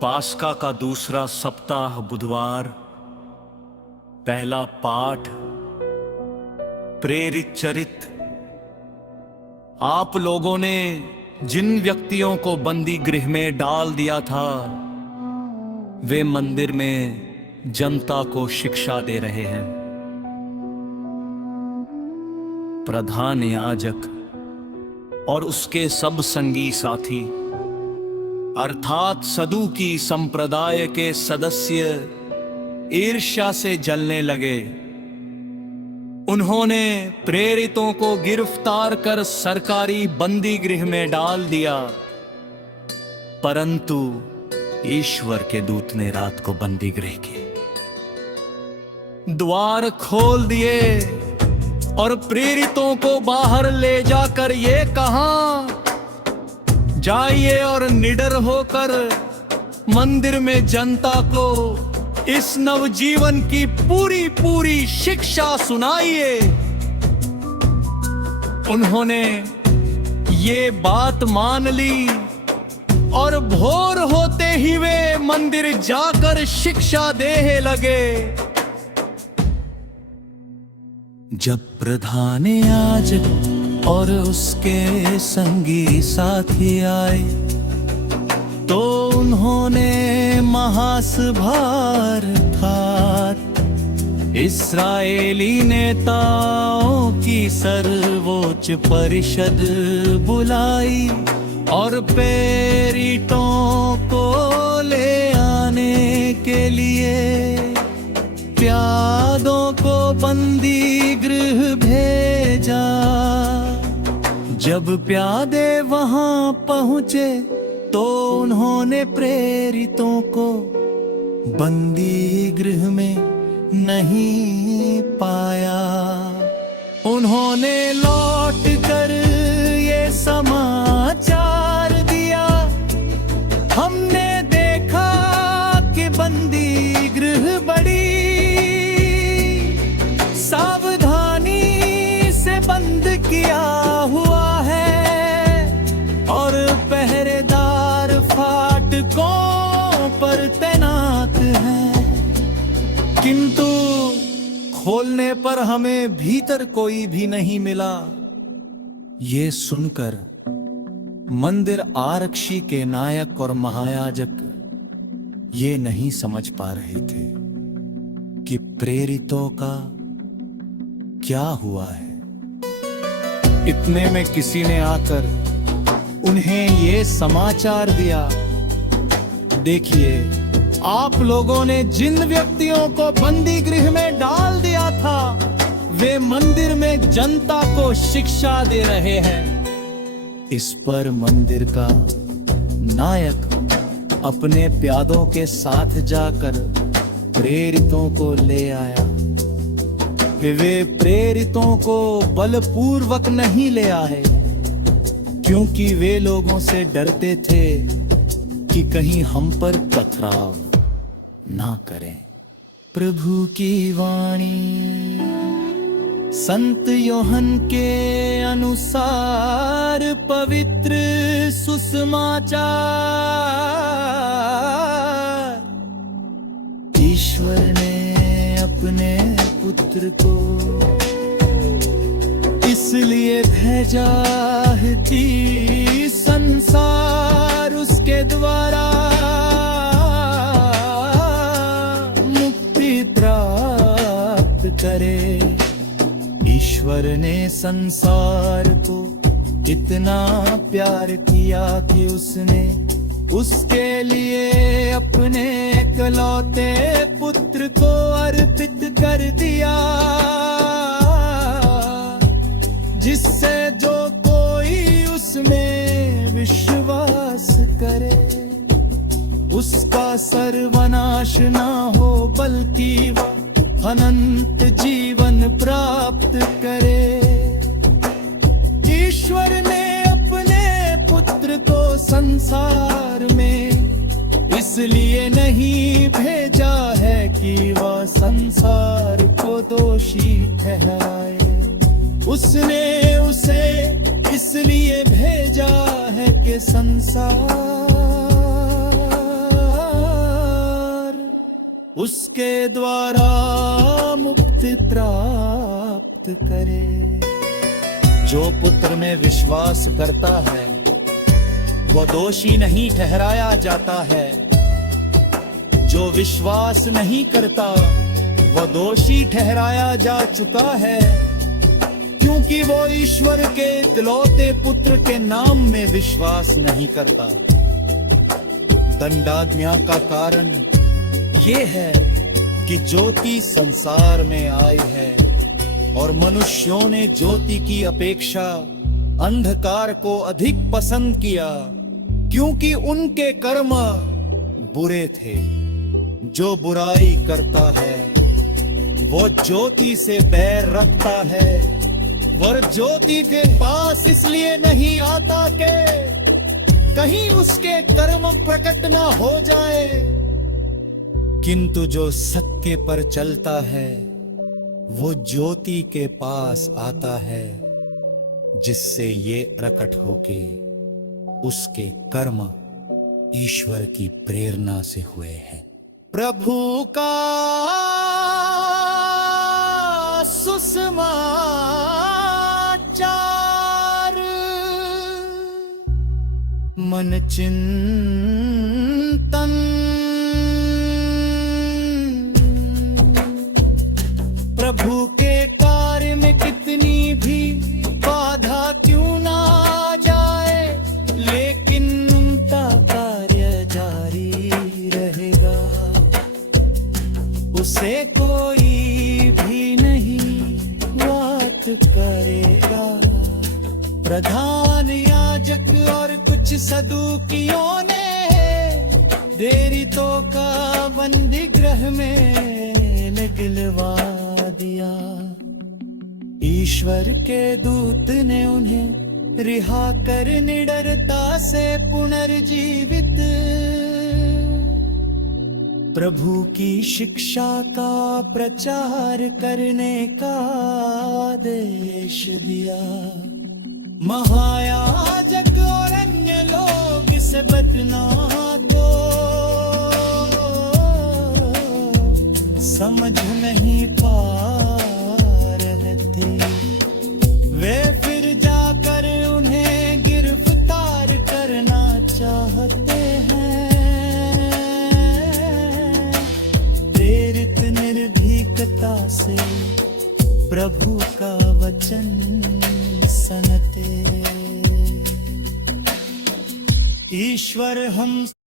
पास्का का दूसरा सप्ताह बुधवार। पहला पाठ प्रेरित चरित्र। आप लोगों ने जिन व्यक्तियों को बंदी गृह में डाल दिया था वे मंदिर में जनता को शिक्षा दे रहे हैं। प्रधान याजक और उसके सब संगी साथी अर्थात सदूकी संप्रदाय के सदस्य ईर्ष्या से जलने लगे। उन्होंने प्रेरितों को गिरफ्तार कर सरकारी बंदी गृह में डाल दिया, परंतु ईश्वर के दूत ने रात को बंदी गृह के द्वार खोल दिए और प्रेरितों को बाहर ले जाकर ये कहा, जाइए और निडर होकर मंदिर में जनता को इस नवजीवन की पूरी पूरी शिक्षा सुनाइए। उन्होंने ये बात मान ली और भोर होते ही वे मंदिर जाकर शिक्षा देने लगे। जब प्रधान याजक और उसके संगी साथी आए तो उन्होंने महासभा अर्थात इस्राएली नेताओं की सर्वोच्च परिषद बुलाई और प्रेरितों को ले आने के लिए प्यादों को बंदी गृह भेजा। जब प्यादे वहां पहुंचे तो उन्होंने प्रेरितों को बंदी गृह में नहीं पाया। उन्होंने लौट कर ये समाचार दिया, हमने देखा कि बंदी गृह बड़ी सावधानी से बंद किया हुआ है और पहरेदार फाटकों पर तैनात हैं, किंतु खोलने पर हमें भीतर कोई भी नहीं मिला। ये सुनकर मंदिर आरक्षी के नायक और महायाजक ये नहीं समझ पा रहे थे कि प्रेरितों का क्या हुआ है। इतने में किसी ने आकर उन्हें ये समाचार दिया, देखिए आप लोगों ने जिन व्यक्तियों को बंदी गृह में डाल दिया था वे मंदिर में जनता को शिक्षा दे रहे हैं। इस पर मंदिर का नायक अपने प्यादों के साथ जाकर प्रेरितों को ले आया। वे प्रेरितों को बलपूर्वक नहीं ले आए क्योंकि वे लोगों से डरते थे कि कहीं हम पर पथराव ना करें। प्रभु की वाणी। संत योहन के अनुसार पवित्र सुसमाचार। ईश्वर ने अपने पुत्र को इसलिए भेजा है कि संसार उसके द्वारा मुक्ति प्राप्त करे। ईश्वर ने संसार को इतना प्यार किया कि उसने उसके लिए अपने इकलौते पुत्र को अर्पित कर दिया, जिससे जो कोई उसमें विश्वास करे उसका सर्वनाश ना हो बल्कि वह अनंत जीवन प्राप्त करे। ईश्वर ने अपने पुत्र को संसार में इसलिए नहीं भेजा है कि वह संसार को दोषी ठहराए, उसने उसे इसलिए भेजा है कि संसार उसके द्वारा मुक्ति प्राप्त करे। जो पुत्र में विश्वास करता है वो दोषी नहीं ठहराया जाता है, जो विश्वास नहीं करता वो दोषी ठहराया जा चुका है, क्योंकि वो ईश्वर के इकलौते पुत्र के नाम में विश्वास नहीं करता। दंडाज्ञा का कारण ये है कि ज्योति संसार में आई है और मनुष्यों ने ज्योति की अपेक्षा अंधकार को अधिक पसंद किया, क्योंकि उनके कर्म बुरे थे। जो बुराई करता है वो ज्योति से बैर रखता है, वह ज्योति के पास इसलिए नहीं आता कि कहीं उसके कर्म प्रकट ना हो जाए, किंतु जो सत्य पर चलता है वो ज्योति के पास आता है, जिससे ये प्रकट होके उसके कर्म ईश्वर की प्रेरणा से हुए हैं। प्रभु का सुसमाचार मन चिंतन प्रभु के कार्य में कितनी भी बाधा क्यों ना आ जाए, लेकिन उनका कार्य जारी रहेगा, उसे कोई भी नहीं बात करेगा। प्रधान याजक और कुछ सदूकियों ने प्रेरितों का बंदी गृह में निकलवा दिया। ईश्वर के दूत ने उन्हें रिहा कर निडरता से पुनर्जीवित प्रभु की शिक्षा का प्रचार करने का आदेश दिया। महायाजक और अन्य लोग इसे बदना तो समझ नहीं पा रहे थे। वे फिर जाकर उन्हें गिरफ्तार करना चाहते हैं। प्रेरित निर्भीकता से प्रभु का वचन सनते। ईश्वर हम